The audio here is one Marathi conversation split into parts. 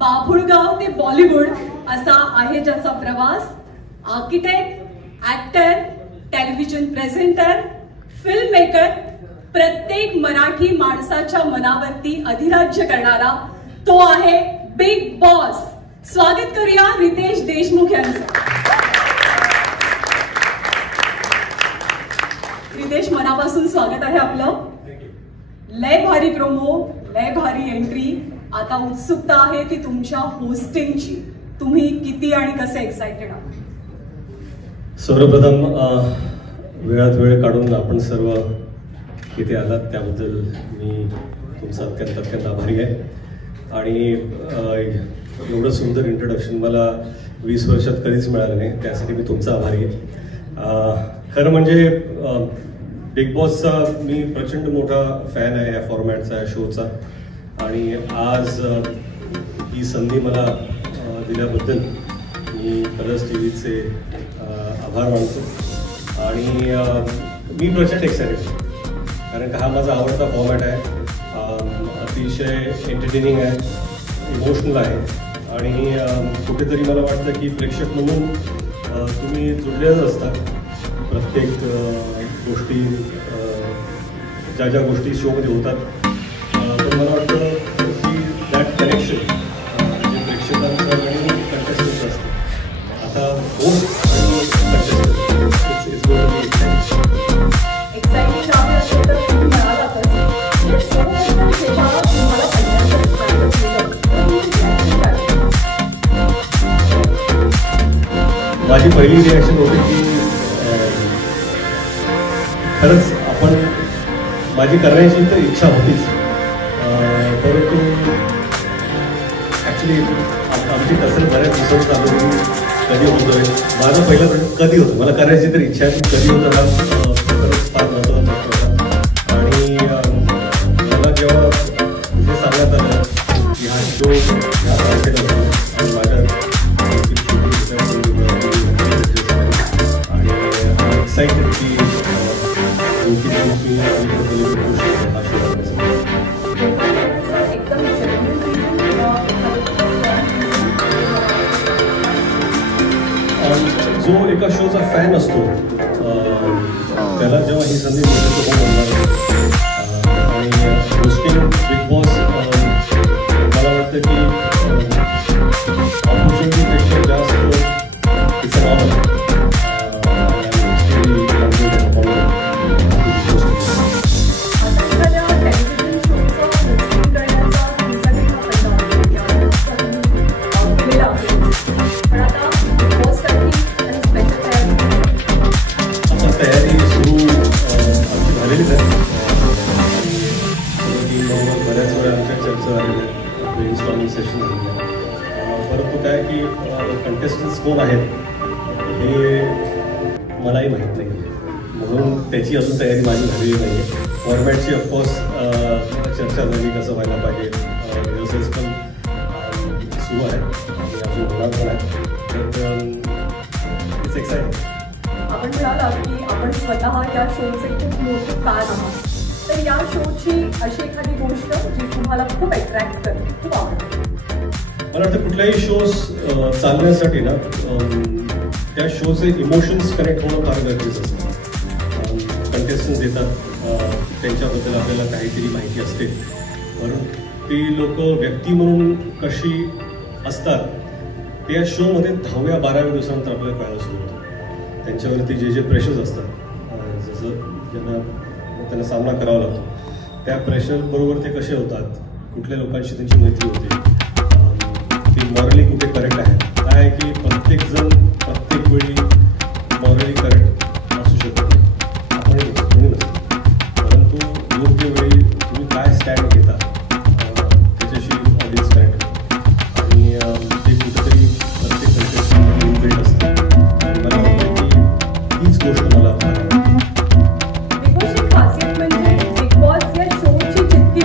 बाभुळगाव ते बॉलिवूड असा आहे ज्याचा प्रवास. Architect, actor, television presenter, film maker, प्रत्येक मराठी माणसाच्या मनावरती अधिराज्य करणारा तो आहे बिग बॉस. स्वागत करूया रितेश देशमुख यांचं. रितेश, मनापासून स्वागत आहे आपलं. लय भारी प्रोमो, लय भारी एंट्री. आता उत्सुकता आहे ती तुमच्या होस्टिंगची. तुम्ही किती आणि कसे एक्साइटेड आहात? सर्वप्रथम वेळात वेळ काढून आपण सर्व इथे आलात त्याबद्दल मी तुमचा अत्यंत आभारी आहे. आणि एवढं सुंदर इंट्रोडक्शन मला 20 वर्षात कधीच मिळालं नाही, त्यासाठी मी तुमचा आभारी आहे. खरं म्हणजे बिग बॉसचा मी प्रचंड मोठा फॅन आहे, या फॉर्मॅटचा, या शोचा. आणि आज ही संधी मला दिल्याबद्दल मी कलर्स TV चे आभार मानतो. आणि मी प्रचंड एक्सायटेड कारण का हा माझा आवडता फॉर्मॅट आहे. अतिशय एंटरटेनिंग आहे, इमोशनल आहे. आणि कुठेतरी मला वाटतं की प्रेक्षक म्हणून तुम्ही जुळलेच असता. प्रत्येक गोष्टी ज्या गोष्टी शोमध्ये होतात, तर मला वाटतं की दॅट कनेक्शन जे प्रेक्षकांचं आणि कंटेस्टंटचं असतं. आता होस्ट आणि contestant it's going to be exciting असेल तर तुम्ही म्हणालातच माझी पहिली रिॲक्शन होती की खरंच आपण माझी करण्याची तर इच्छा होतीच, परंतु ॲक्च्युली आमची कसरत बऱ्याच दिवसांनी चालू होती कधी होतोय. माझा पहिला प्रश्न कधी होतो, मला करायची तर इच्छा आहे, कधी होतं हा खरंच फार महत्त्वाचा होता. आणि मला जेव्हा हे सांगण्यात आलं की हा शो ह्या तारखेला होता आणि माझ्या आणि एक्साइटेड की जो एका शोचा फॅन असतो त्याला जेव्हा ही संधी मिळते तो म्हणणार. आणि होस्टिंग बिग बॉस मला वाटतं की ऑपॉर्च्युनिटीपेक्षा जास्त इट्स अ नॉर्मल. परंतु काय की कंटेस्टंट्स कोण आहेत हे मलाही माहीत नाही, म्हणून त्याची अजून तयारी माझी झालेली नाही आहे. फॉर्मॅटची ऑफकोर्स चर्चा झाली कसं व्हायला पाहिजे, रिहर्सल्स पण सुरू आहे आणि अजून होणार पण आहे. तर इट्स एक्साइटिंग. आपण म्हणालात की आपण स्वतः या शोचे खूप मोठे फॅन आहात, तर या शोची अशी एखादी गोष्ट जी तुम्हाला खूप अट्रॅक्ट करते, खूप आवडते? मला वाटतं कुठल्याही शोज चालण्यासाठी ना त्या शोचे इमोशन्स कनेक्ट होणं फार गरजेचं असतं. कंटेस्टंट्स येतात, त्यांच्याबद्दल आपल्याला काहीतरी माहिती असते, परंतु ती लोक व्यक्ती म्हणून कशी असतात ते या शोमध्ये 10व्या-12व्या दिवसानंतर आपल्याला कळायला सुरू होतं. त्यांच्यावरती जे प्रेशर्स असतात, जसं त्यांना सामना करावा लागतो, त्या प्रेशर बरोबर ते कसे होतात, कुठल्या लोकांशी त्यांची मैत्री होते, ती मॉरली कुठे करेक्ट आहे. काय आहे की प्रत्येकजण प्रत्येक वेळी मॉरली करेक्ट असू शकत नाही, आपणही कोणी नसतो, परंतु योग्य वेळी तुम्ही काय स्टँड घेता त्याच्याशी ऑडियन्स कनेक्ट होतो. आणि ते कुठेतरी प्रत्येक कंटेस्टंट इम्पेक्ट असतं. मला वाटतं की हीच गोष्ट मला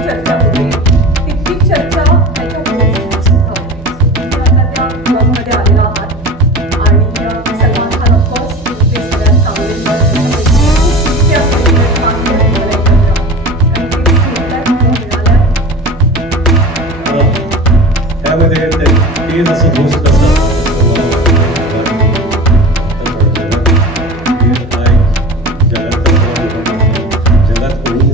चर्चा होते तितकी चर्चा त्याच्या त्याच्यामध्ये ते जसं होस्ट करतात जगात कोणीही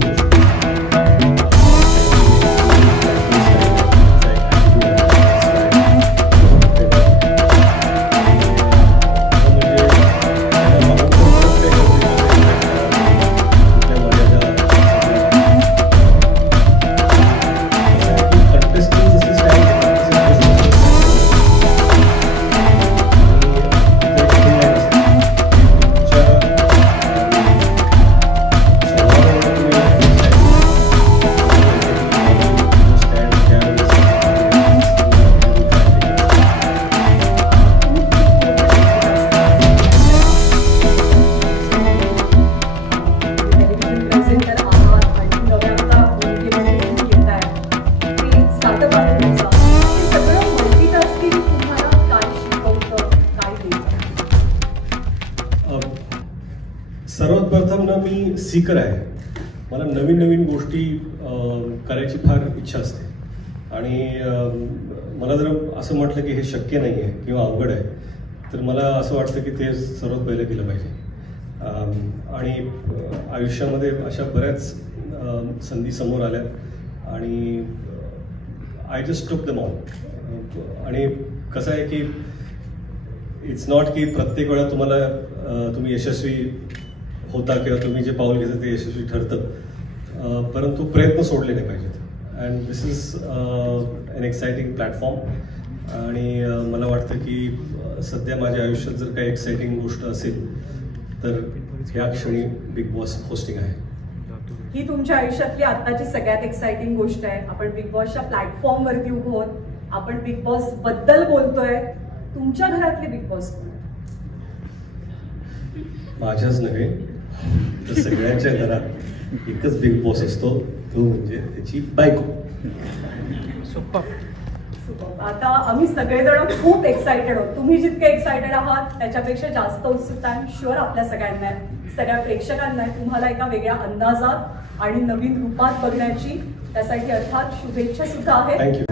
सर्वात प्रथम ना मी सीकर आहे. मला नवीन नवीन गोष्टी करायची फार इच्छा असते आणि मला जर असं म्हटलं की हे शक्य नाही आहे किंवा अवघड आहे तर मला असं वाटतं की ते सर्वात पहिलं केलं पाहिजे. आणि आयुष्यामध्ये अशा बऱ्याच संधी समोर आल्या आणि आय जस्ट टूक देम ऑल. आणि कसं आहे की इट्स नॉट की प्रत्येक वेळा तुम्ही यशस्वी होता किंवा तुम्ही जे पाऊल घेता ते यशस्वी ठरतं, परंतु प्रयत्न सोडले नाही पाहिजेत. And this is an exciting platform आणि मला वाटतं की सध्या माझ्या आयुष्यात जर काही एक्साइटिंग गोष्ट असेल तर ह्या क्षणी बिग बॉस होस्टिंग आहे. ही तुमच्या आयुष्यातली आत्ताची सगळ्यात एक्साइटिंग गोष्ट आहे. आपण बिग बॉसच्या प्लॅटफॉर्मवरती उभो आहोत. आपण बिग बॉस बद्दल बोलतोय. तुमच्या घरातले बिग बॉस कोण? माझ्याच नव्हे तर सगळ्यांच्या घरात एकच बिग बॉस असतो, तो म्हणजे त्याची बायको. आता आम्ही सगळेजण खूप एक्सायटेड आहोत. तुम्ही जितके एक्सायटेड आहात त्याच्यापेक्षा जास्त उत्सुकता शुअर आपल्या सगळ्यांना आहे, सगळ्या प्रेक्षकांना आहे. तुम्हाला एका वेगळ्या अंदाजात आणि नवीन रूपात बघण्याची त्यासाठी अर्थात शुभेच्छा सुद्धा आहेत. थँक्यू.